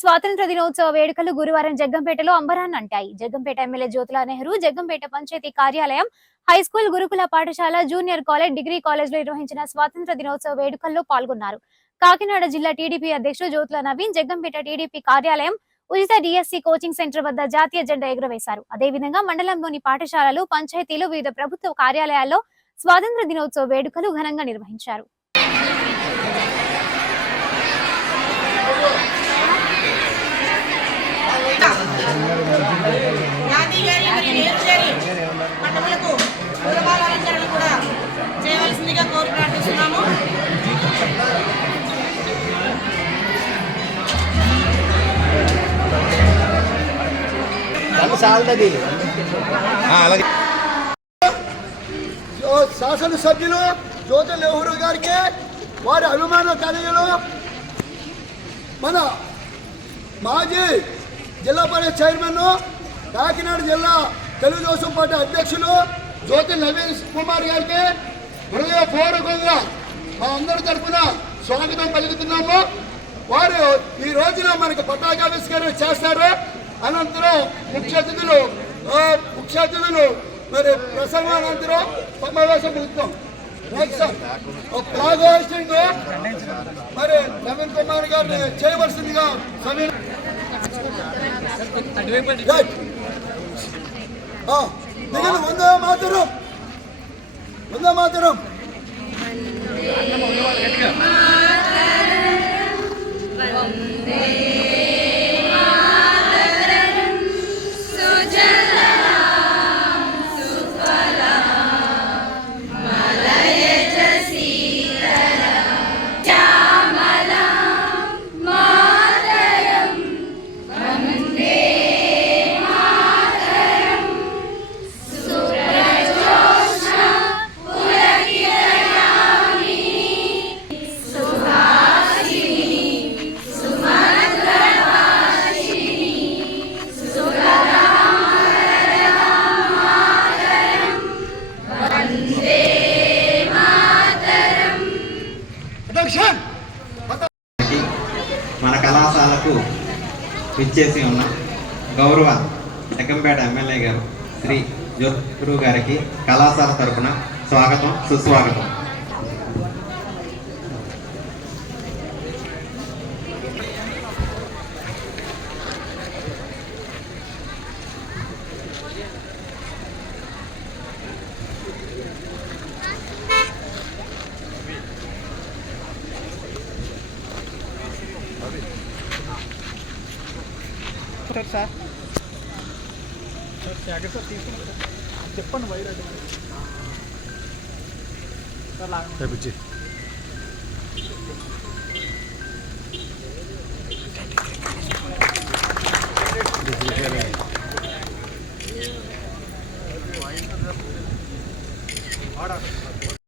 స్వాతంత్ర దినోత్సవ వేడుకలు గురువారం జగ్గంపేటలో అంబరాన్ని అంటాయి. జగ్గంపేట ఎమ్మెల్యే జ్యోతుల నెహ్రూ, జగ్గంపేట పంచాయతీ కార్యాలయం, హైస్కూల్, గురుకుల పాఠశాల, జూనియర్ కాలేజ్, డిగ్రీ కాలేజ్ లో నిర్వహించిన స్వాతంత్ర దినోత్సవ వేడుకల్లో పాల్గొన్నారు. కాకినాడ జిల్లా టీడీపీ అధ్యక్షుడు జ్యోతుల నవీన్ జగ్గంపేట టీడీపీ కార్యాలయం, ఉచిత డిఎస్సి కోచింగ్ సెంటర్ వద్ద జాతీయ జెండా ఎగురవేశారు. అదేవిధంగా మండలంలోని పాఠశాలలు, పంచాయతీలు, వివిధ ప్రభుత్వ కార్యాలయాల్లో స్వాతంత్ర దినోత్సవ వేడుకలు ఘనంగా నిర్వహించారు. పట్టణాలకు పూలమాల అలంకరణ కూడా చేయవలసిందిగా కోరి ప్రార్థిస్తున్నాము. శాసనసభ్యులు జ్యోతుల నెహ్రూ గారికి, వారి అభిమాన కళలు, మన మాజీ జిల్లా పరిషత్ చైర్మన్, కాకినాడ జిల్లా తెలుగుదేశం పార్టీ అధ్యక్షులు జ్యోతుల నవీన్ కుమార్ గారికి హృదయపూర్వకంగా మా అందరి తరఫున స్వాగతం పలుకుతున్నాము. వారు ఈ రోజున మనకు పతాకావిష్కరణ చేస్తారు. అనంతరం ముఖ్య అతిథులు మరి ప్రసంగానంతరం సమావేశం ముగిస్తాం. ఫ్లాగ్ మరి నవీన్ కుమార్ గారిని చేయవలసిందిగా సమయం వందే మాతరం. మన కళాశాలకు విచ్చేసి ఉన్న గౌరవ జగ్గంపేట ఎమ్మెల్యే గారు శ్రీ జ్యోతుల గారికి కళాశాల తరఫున స్వాగతం, సుస్వాగతం. సార్ చెప్పండి వైరాట్